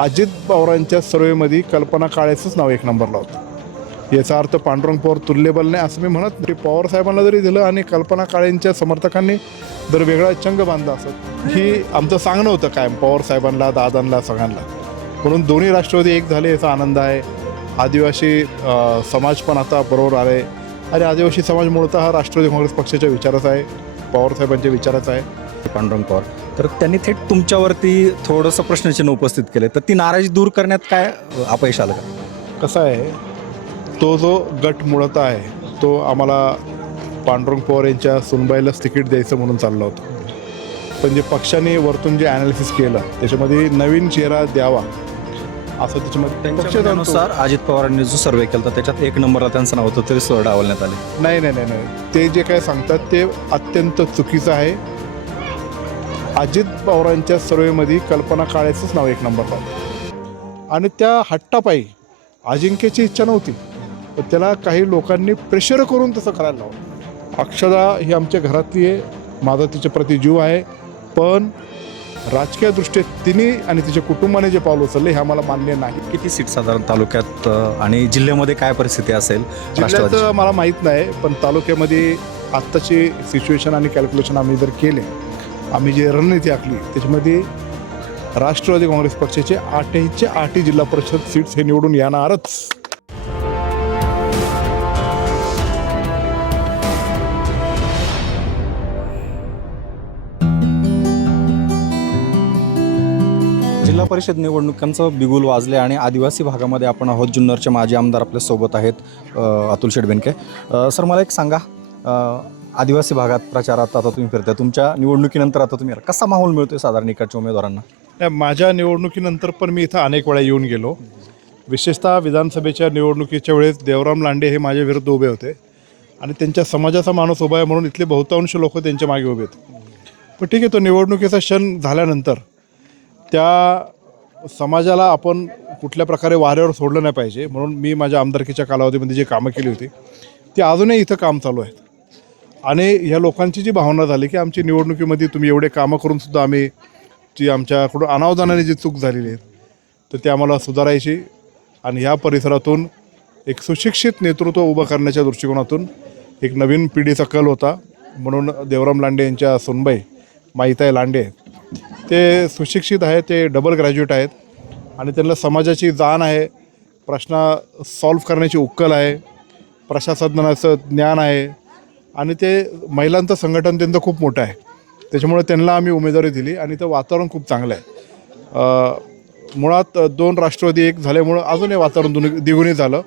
अजित पवारांच्या सर्वेमध्ये कल्पना काळेचंच नाव एक नंबरला होतं. याचा अर्थ पांडुरंग पवार तुल्यबल नाही असं मी म्हणत नाही पवार साहेबांना जरी दिलं आणि कल्पना काळेंच्या समर्थकांनी जर वेगळा चंग बांधला असत ही आमचं सांगणं होतं कायम पवार साहेबांना दादांना सगळ्यांना. म्हणून दोन्ही राष्ट्रवादी एक झाले याचा आनंद आहे. आदिवासी समाज पण आता बरोबर आले आणि आदिवासी समाज मूळतः हा राष्ट्रवादी काँग्रेस पक्षाच्या विचाराचा आहे पवार साहेबांच्या विचाराचा आहे. पांडुरंग पवार. तर त्यांनी थेट तुमच्यावरती थोडंसं प्रश्नचिन्ह उपस्थित केले. तर ती नाराजी दूर करण्यात काय अपयश आलं का? कसं आहे तो जो गट मुळत आहे तो आम्हाला पांडुरंग पवार यांच्या सुनबाईलाच तिकीट द्यायचं म्हणून चाललं होतं. पण जे पक्षाने वरतून जे ॲनालिसिस केलं त्याच्यामध्ये नवीन चेहरा द्यावा असं त्याच्यामध्ये. त्यानुसार अजित पवारांनी जो सर्वे केला होता त्याच्यात एक नंबरला त्यांचं नाव होतं तरी सोड डावलण्यात आले. नाही नाही नाही नाही. ते जे काय सांगतात ते अत्यंत चुकीचं आहे. अजित पवारांच्या सर्वेमध्ये कल्पना काळेचंच नाव एक नंबरला होतं आणि त्या हट्टापायी अजिंक्यची इच्छा नव्हती. पण त्याला काही लोकांनी प्रेशर करून तसं करायला लावलं. अक्षदा ही आमच्या घरातली आहे. माझा तिच्या प्रति जीव आहे. पण राजकीय दृष्ट्या तिने आणि तिच्या कुटुंबाने जे पाऊल उचलले हे आम्हाला मान्य नाही. किती सीट साधारण तालुक्यात आणि जिल्ह्यामध्ये काय परिस्थिती असेल जिल्ह्यात मला माहीत नाही पण तालुक्यामध्ये आत्ताची सिच्युएशन आणि कॅल्क्युलेशन आम्ही जर केले आम्ही जी रणनीती आखली त्याच्यामध्ये राष्ट्रवादी काँग्रेस पक्षाचे आठहीचे आठही जिल्हा परिषद सीट्स हे निवडून येणारच. जिल्हा परिषद निवडणुकांचं बिगुल वाजले आणि आदिवासी भागामध्ये आपण आहोत. जुन्नरचे माजी आमदार आपल्यासोबत आहेत अतुल शेडबेनके. सर मला एक सांगा. आदिवासी भागात प्रचारात आता तुम्ही फिरताय. तुमच्या निवडणुकीनंतर आता तुम्ही कसा माहोल मिळतोय साधारण इकडच्या उमेदवारांना? नाही, माझ्या निवडणुकीनंतर पण मी इथं अनेक वेळा येऊन गेलो. विशेषतः विधानसभेच्या निवडणुकीच्या वेळेस देवराम लांडे हे माझ्या विरुद्ध उभे होते. आणि त्यांच्या समाजाचा माणूस उभा आहे म्हणून इथले बहुतांश लोक त्यांच्या मागे उभे आहेत. पण ठीक आहे तो निवडणुकीचा क्षण झाल्यानंतर त्या समाजाला आपण कुठल्या प्रकारे वाऱ्यावर सोडलं नाही पाहिजे. म्हणून मी माझ्या आमदारकीच्या कालावधीमध्ये जी कामं केली होती ती अजूनही इथं काम चालू आहेत. आणि ह्या लोकांची जी भावना झाली की आमची निवडणुकीमध्ये तुम्ही एवढे कामं करून सुद्धा आम्ही जी आमच्याकडून अनावधानाने जी चूक झालेली आहे तर ती आम्हाला सुधारायची. आणि ह्या परिसरातून एक सुशिक्षित नेतृत्व उभं करण्याच्या दृष्टिकोनातून एक नवीन पिढीचा कल होता. म्हणून देवराम लांडे यांच्या सुनबाई माईताई लांडे ते सुशिक्षित आहे ते डबल ग्रॅज्युएट आहेत. आणि त्यांना समाजाची जाण आहे प्रश्न सॉल्व्ह करण्याची उक्कल आहे प्रशासनाचं ज्ञान आहे. आणि ते महिलांचं संघटन त्यांचं खूप मोठं आहे. त्याच्यामुळे त्यांना आम्ही उमेदवारी दिली आणि ते वातावरण खूप चांगलं आहे. मुळात दोन राष्ट्रवादी एक झाल्यामुळं अजून हे वातावरण दुन द्विगुणी झालं.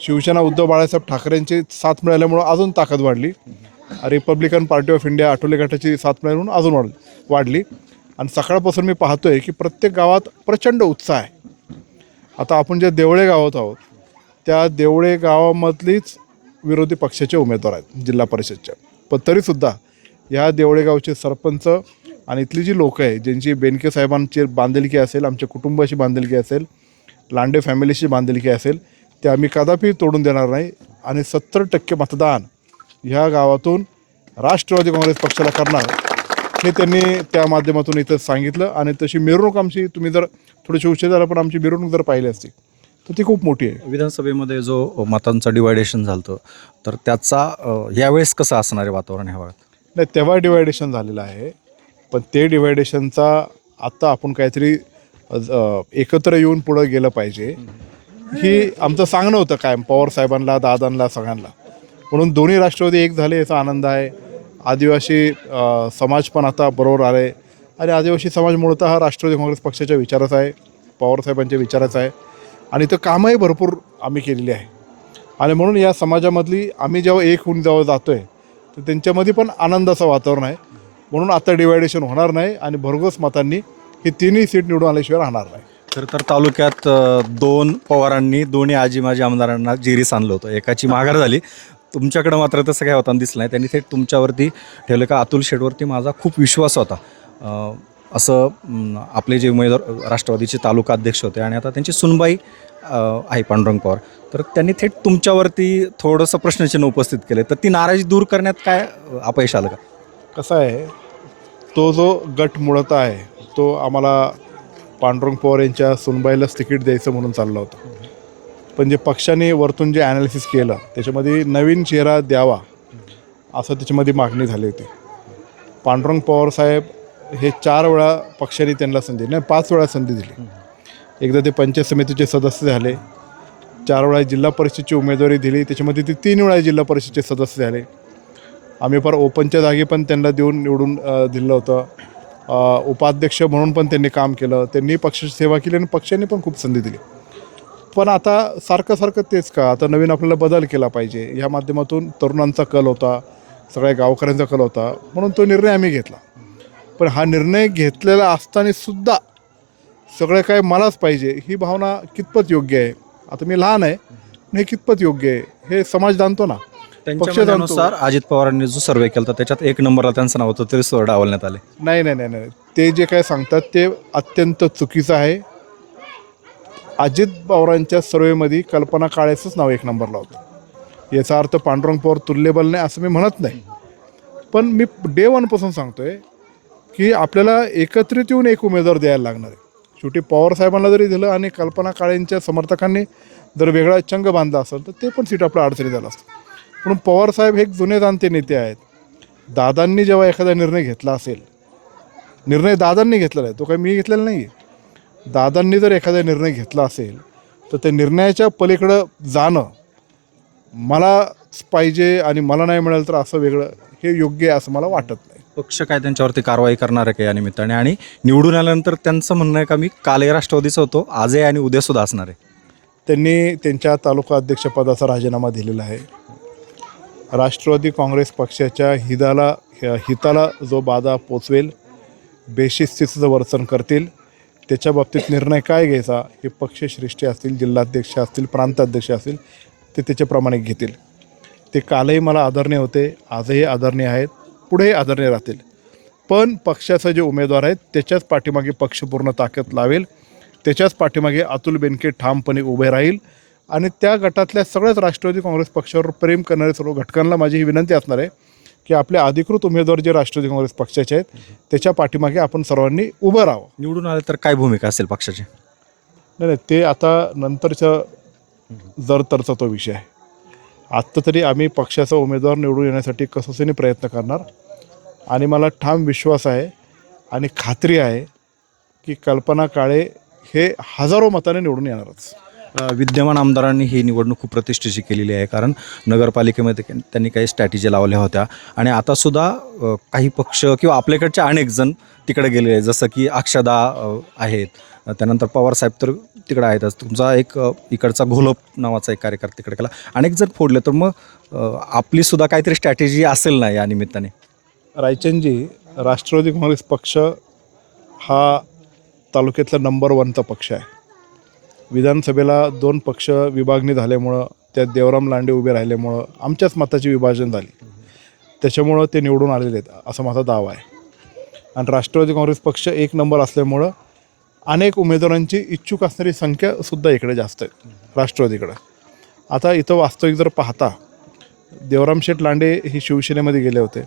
शिवसेना उद्धव बाळासाहेब ठाकरेंची साथ मिळाल्यामुळं अजून ताकद वाढली. Republican Party of India Athawale गटाची साथ मिळाल्यामुळं अजून वाढ वाढली. आणि सकाळपासून मी पाहतोय की प्रत्येक गावात प्रचंड उत्साह आहे. आता आपण जे देवळे गावात आहोत त्या देवळे गावामधलीच विरोधी पक्षाचे उमेदवार आहेत जिल्हा परिषदच्या पण तरीसुद्धा ह्या देवळेगावचे सरपंच आणि इथली जी लोकं आहे ज्यांची बेनके साहेबांची बांधिलकी असेल आमच्या कुटुंबाशी बांधिलकी असेल लांडे फॅमिलीशी बांधिलकी असेल ते आम्ही कदापि तोडून देणार नाही. आणि सत्तर टक्के मतदान ह्या गावातून राष्ट्रवादी काँग्रेस पक्षाला करणार हे त्यांनी त्या माध्यमातून इथं सांगितलं. आणि तशी मिरवणूक आमची तुम्ही जर थोडीशी उशीर झाला पण आमची मिरवणूक जर पाहिली असती तर ती खूप मोठी आहे. विधानसभेमध्ये जो मतांचं डिवायडेशन झालं तर त्याचा यावेळेस कसं असणार आहे वातावरण ह्या भागात नाही तेव्हा डिवायडेशन झालेलं आहे पण ते डिवायडेशनचा आत्ता आपण काहीतरी एकत्र येऊन पुढं गेलं पाहिजे. ही आमचं सांगणं होतं कायम पवार साहेबांना दादांना सगळ्यांना. म्हणून दोन्ही राष्ट्रवादी एक झाले याचा आनंद आहे. आदिवासी समाज पण आता बरोबर आले आणि आदिवासी समाज मूळतः हा राष्ट्रवादी काँग्रेस पक्षाच्या विचाराचा आहे पवार साहेबांच्या विचाराचा आहे. आणि इथं कामंही भरपूर आम्ही केलेली आहे. आणि म्हणून या समाजामधली आम्ही जेव्हा एक होऊन जेव्हा जातो आहे तर त्यांच्यामध्ये पण आनंदाचं वातावरण आहे. म्हणून आता डिवायडेशन होणार नाही आणि भरघोस मतांनी ही तिन्ही सीट निवडून आल्याशिवाय राहणार नाही. तर तर तालुक्यात दोन पवारांनी दोन्ही आजी माजी आमदारांना जिरीस आणलं होतं. एकाची माघार झाली. तुमच्याकडं मात्र तसं काय होताना दिसलं नाही. त्यांनी थेट तुमच्यावरती ठेवलं का? अतुल शेडवरती माझा खूप विश्वास होता. असं आपले जे उमेदवार राष्ट्रवादीचे तालुका अध्यक्ष होते आणि आता त्यांची सुनबाई आहे पांडुरंग पवार. तर त्यांनी थेट तुमच्यावरती थोडंसं प्रश्नचिन्ह उपस्थित केले. तर ती नाराजी दूर करण्यात काय अपयश आलं का? कसं आहे तो जो गट मुळत आहे तो आम्हाला पांडुरंग पवार यांच्या सुनबाईलाच तिकीट द्यायचं म्हणून चाललं होतं. पण जे पक्षाने वरतून जे ॲनालिसिस केलं त्याच्यामध्ये नवीन चेहरा द्यावा असं त्याच्यामध्ये मागणी झाली होती. पांडुरंग पवार साहेब हे चार वेळा पक्षाने त्यांना संधी नाही पाच वेळा संधी दिली. एकदा ते पंचायत समितीचे सदस्य झाले. चार वेळा जिल्हा परिषदेची उमेदवारी दिली. त्याच्यामध्ये ते तीन वेळा जिल्हा परिषदेचे सदस्य झाले. आम्ही फार ओपनच्या जागी पण त्यांना देऊन निवडून दिलं होतं. उपाध्यक्ष म्हणून पण त्यांनी काम केलं. त्यांनी पक्षाची सेवा केली आणि पक्षाने पण खूप संधी दिली. पण आता सारखं सारखं तेच का? आता नवीन आपल्याला बदल केला पाहिजे. ह्या माध्यमातून तरुणांचा कल होता. सगळ्या गावकऱ्यांचा कल होता. म्हणून तो निर्णय आम्ही घेतला. पण हा निर्णय घेतलेला असताना सुद्धा सगळं काय मलाच पाहिजे. ही भावना कितपत योग्य आहे? आता मी लहान आहे हे कितपत योग्य आहे? हे समाज जाणतो ना. त्यांच्या पक्ष जाणतो. म्हणण्यानुसार अजित पवारांनी जो सर्वे केला त्याच्यात एक नंबरला त्यांचं नाव होतं तरी स्वर डावलण्यात आले. नाही नाही नाही नाही. ते जे काय सांगतात ते अत्यंत चुकीचं आहे. अजित पवारांच्या सर्वेमध्ये कल्पना काळेचंच नाव एक नंबरला होतं. याचा अर्थ पांडुरंग पवार तुल्यबल नाही असं मी म्हणत नाही. पण मी डे वनपासून सांगतोय की आपल्याला एकत्रित येऊन एक उमेदवार द्यायला लागणार आहे. शेवटी पवार साहेबांना जरी दिलं आणि कल्पना काळेंच्या समर्थकांनी जर वेगळा चंग बांधला असेल तर ते पण सीट आपलं अडचणी झालं असतं. म्हणून पवार साहेब हे एक जुने जाणते नेते आहेत. दादांनी जेव्हा एखादा निर्णय घेतला असेल निर्णय दादांनी घेतलेला आहे तो काही मी घेतलेला नाही आहे दादांनी जर एखादा निर्णय घेतला असेल तर त्या निर्णयाच्या पलीकडं जाणं मलाच पाहिजे आणि मला नाही मिळालं तर असं वेगळं हे योग्य आहे असं मला वाटत नाही. पक्ष काय त्यांच्यावरती कारवाई करणार आहे का या निमित्ताने? आणि निवडून आल्यानंतर त्यांचं म्हणणं आहे का मी कालही राष्ट्रवादीचं होतो आजही आणि उद्या सुद्धा असणार आहे. त्यांनी त्यांच्या तालुका अध्यक्षपदाचा राजीनामा दिलेला आहे. राष्ट्रवादी काँग्रेस पक्षाच्या हिताला हिताला जो बाधा पोचवेल बेशिस्तीचं जो वर्तन करतील त्याच्या बाबतीत निर्णय काय घ्यायचा हे पक्षश्रेष्ठी असतील जिल्हाध्यक्ष असतील प्रांताध्यक्ष असतील ते त्याच्याप्रमाणे घेतील. ते कालही मला आदरणीय होते आजही आदरणीय आहेत. पुढेही आदरणीय राहतील. पण पक्षाचे जे उमेदवार आहेत त्याच्याच पाठीमागे पक्ष पूर्ण ताकद लावेल. त्याच्याच पाठीमागे अतुल बेनके ठामपणे उभे राहील. आणि त्या गटातल्या सगळ्याच राष्ट्रवादी काँग्रेस पक्षावर प्रेम करणारे सर्व घटकांना माझी ही विनंती असणार आहे की आपले अधिकृत उमेदवार जे राष्ट्रवादी काँग्रेस पक्षाचे आहेत त्याच्या पाठीमागे आपण सर्वांनी उभं राहावं. निवडून आले तर काय भूमिका असेल पक्षाची? नाही नाही ते आता नंतरच्या जर तरचा तो विषय आहे. आत्ता तरी आम्ही पक्षाचा उमेदवार निवडून येण्यासाठी कसोसीने प्रयत्न करणार. आणि मला ठाम विश्वास आहे आणि खात्री आहे की कल्पना काळे हे हजारो मताने निवडून येणारच. विद्यमान आमदारांनी ही निवडणूक खूप प्रतिष्ठेची केलेली आहे. कारण नगरपालिकेमध्ये त्यांनी काही स्ट्रॅटेजी लावल्या होत्या. आणि आतासुद्धा काही पक्ष किंवा आपल्याकडचे अनेक जण तिकडे गेलेले आहेत. जसं की अक्षदा आहेत. त्यानंतर पवार साहेब तर तिकडे आहेतच तुमचा एक इकडचा घोलप नावाचा एक कार्यकर्ता तिकडे केला अनेक जण फोडले. तर मग आपलीसुद्धा काहीतरी स्ट्रॅटेजी असेल ना या निमित्ताने? रायचंदजी राष्ट्रवादी काँग्रेस पक्ष हा तालुक्यातला नंबर वनचा पक्ष आहे. विधानसभेला दोन पक्ष विभागणी झाल्यामुळं त्यात देवराम लांडे उभे राहिल्यामुळं आमच्याच मताची विभाजन झाली. त्याच्यामुळं ते निवडून आलेले आहेत असा माझा दावा आहे. आणि राष्ट्रवादी काँग्रेस पक्ष एक नंबर असल्यामुळं अनेक उमेदवारांची इच्छुक असणारी संख्यासुद्धा इकडे जास्त आहे राष्ट्रवादीकडं. आता इथं वास्तविक जर पाहता देवराम शेठ लांडे हे शिवसेनेमध्ये गेले होते.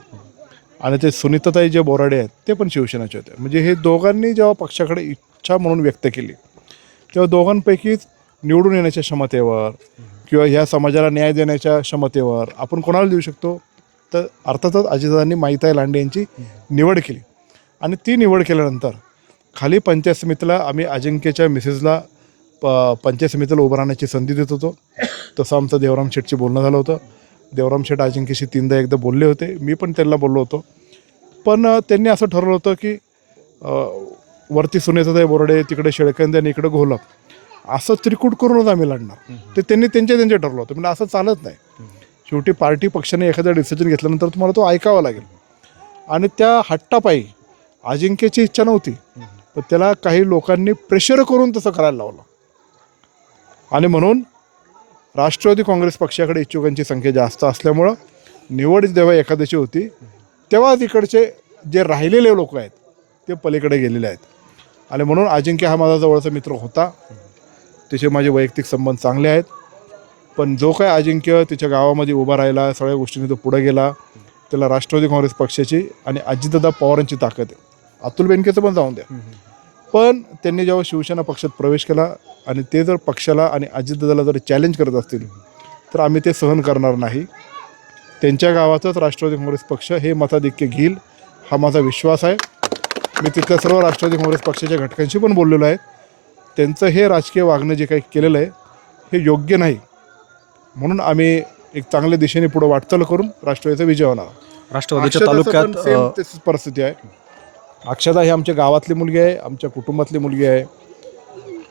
आणि ते सुनीताताई जे बोराडे आहेत ते पण शिवसेनेचे होते. म्हणजे हे दोघांनी जेव्हा पक्षाकडे इच्छा म्हणून व्यक्त केली तेव्हा दोघांपैकीच निवडून येण्याच्या क्षमतेवर किंवा ह्या समाजाला न्याय देण्याच्या क्षमतेवर आपण कोणाला देऊ शकतो? तर अर्थातच अजितदादांनी माईताई लांडे यांची निवड केली. आणि ती निवड केल्यानंतर खाली पंचायत समितीला आम्ही अजिंक्यच्या मिसेसला प पंचायत समितीला उभं राहण्याची संधी देत होतो. तसं आमचं देवराम शेठशी बोलणं झालं होतं. देवराम शेठ अजिंक्यशी तीनदा एकदा बोलले होते. मी पण त्यांना बोललो होतो. पण त्यांनी असं ठरवलं होतं की वरती सुनेताई बोर्डे तिकडे शेळकंदे आणि इकडे घोलप. असं त्रिकूट करूनच आम्ही लढणार. ते त्यांनी त्यांच्या त्यांच्या ठरवलं होतं. म्हणजे असं चालत नाही. शेवटी पार्टी पक्षाने एखादा डिसिजन घेतल्यानंतर तुम्हाला तो ऐकावा लागेल. आणि त्या हट्टापायी अजिंक्यची इच्छा नव्हती. पण त्याला काही लोकांनी प्रेशर करून तसं करायला लावलं. आणि म्हणून राष्ट्रवादी काँग्रेस पक्षाकडे इच्छुकांची संख्या जास्त असल्यामुळं निवड जेव्हा एखाद्याची होती तेव्हा तिकडचे जे राहिलेले लोक आहेत ते पलीकडे गेलेले आहेत. आणि म्हणून अजिंक्य हा माझा जवळचा मित्र होता. त्याचे माझे वैयक्तिक संबंध चांगले आहेत. पण जो काय अजिंक्य त्याच्या गावामध्ये उभा राहिला सगळ्या गोष्टींनी तो पुढे गेला त्याला राष्ट्रवादी काँग्रेस पक्षाची आणि अजितदादा पवारांची ताकद आहे. अतुल बेनकेचं पण जाऊन द्या. पण त्यांनी जेव्हा शिवसेना पक्षात प्रवेश केला आणि ते जर पक्षाला आणि अजितदादाला जर चॅलेंज करत असतील तर आम्ही ते सहन करणार नाही. त्यांच्या गावातच राष्ट्रवादी काँग्रेस पक्ष हे मताधिक्य घेईल हा माझा विश्वास आहे. मी तिथल्या सर्व राष्ट्रवादी काँग्रेस पक्षाच्या घटकांशी पण बोललेलो आहे. त्यांचं हे राजकीय वागणं जे काही केलेलं आहे हे योग्य नाही. म्हणून आम्ही एक चांगल्या दिशेने पुढे वाटचाल करून राष्ट्रवादीचा विजय होणार राष्ट्रवादीच्या तालुक्यात परिस्थिती आहे. अक्षता ही आमच्या गावातली मुलगी आहे आमच्या कुटुंबातली मुलगी आहे.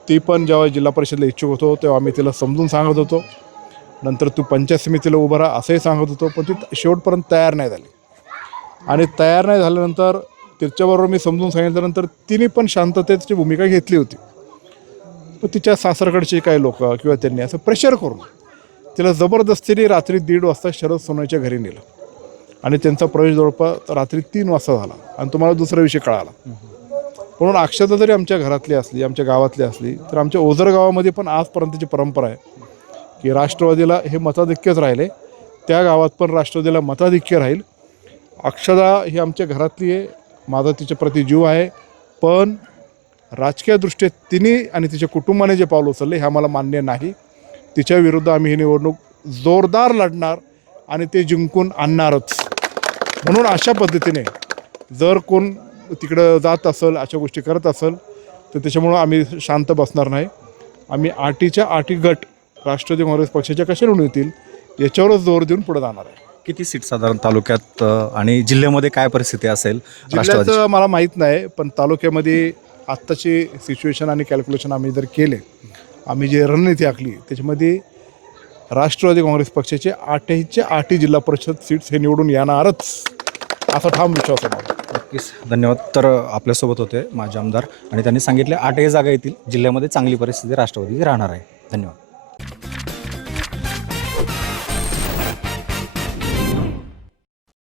ती पण जेव्हा जिल्हा परिषदेला इच्छुक होतो तेव्हा आम्ही तिला समजून सांगत होतो. नंतर तू पंचायत समितीला उभं राहा असंही सांगत होतो पण ती शेवटपर्यंत तयार नाही झाली. आणि तयार नाही झाल्यानंतर तिच्याबरोबर मी समजून सांगितल्यानंतर तिने पण शांततेची भूमिका घेतली होती. पण तिच्या सासरकडचे काही लोक किंवा त्यांनी असं प्रेशर करून तिला जबरदस्तीने रात्री दीड वाजता शरद सोनाच्या घरी नेलं. आणि त्यांचा प्रवेश जवळपास रात्री तीन वाजता झाला आणि तुम्हाला दुसरा विषय कळाला. म्हणून अक्षता जरी आमच्या घरातली असली आमच्या गावातली असली तर आमच्या ओझर गावामध्ये पण आजपर्यंतची परंपरा आहे की राष्ट्रवादीला हे मताधिक्यच राहिले त्या गावात पण राष्ट्रवादीला मताधिक्य राहील. अक्षदा ही आमच्या घरातली आहे माझा तिच्याप्रती जीव आहे. पण राजकीयदृष्ट्या तिने आणि तिच्या कुटुंबाने जे पाऊल उचलले हे आम्हाला मान्य नाही. तिच्या विरुद्ध आम्ही ही निवडणूक जोरदार लढणार आणि ते जिंकून आणणारच. म्हणून अशा पद्धतीने जर कोण तिकडं जात असेल अशा गोष्टी करत असेल तर त्याच्यामुळं आम्ही शांत बसणार नाही. आम्ही आटीच्या आटी गट राष्ट्रवादी काँग्रेस पक्षाच्या कशा निवडून येतील याच्यावरच जोर देऊन पुढे जाणार आहे. किती सीट साधारण तालुक्यात आणि जिल्ह्यामध्ये काय परिस्थिती असेल? जिल्ह्याचं मला माहीत नाही पण तालुक्यामध्ये आत्ताची सिच्युएशन आणि कॅल्क्युलेशन आम्ही जर केले आम्ही जे रणनीती आखली त्याच्यामध्ये राष्ट्रवादी काँग्रेस पक्षाचे आठच्या आठही जिल्हा परिषद सीट्स हे निवडून येणारच असा ठाम विश्वास आहे नक्कीच. धन्यवाद. तर आपल्यासोबत होते माझे आमदार आणि त्यांनी सांगितले आठही जागा येतील जिल्ह्यामध्ये चांगली परिस्थिती राष्ट्रवादी राहणार आहे. धन्यवाद.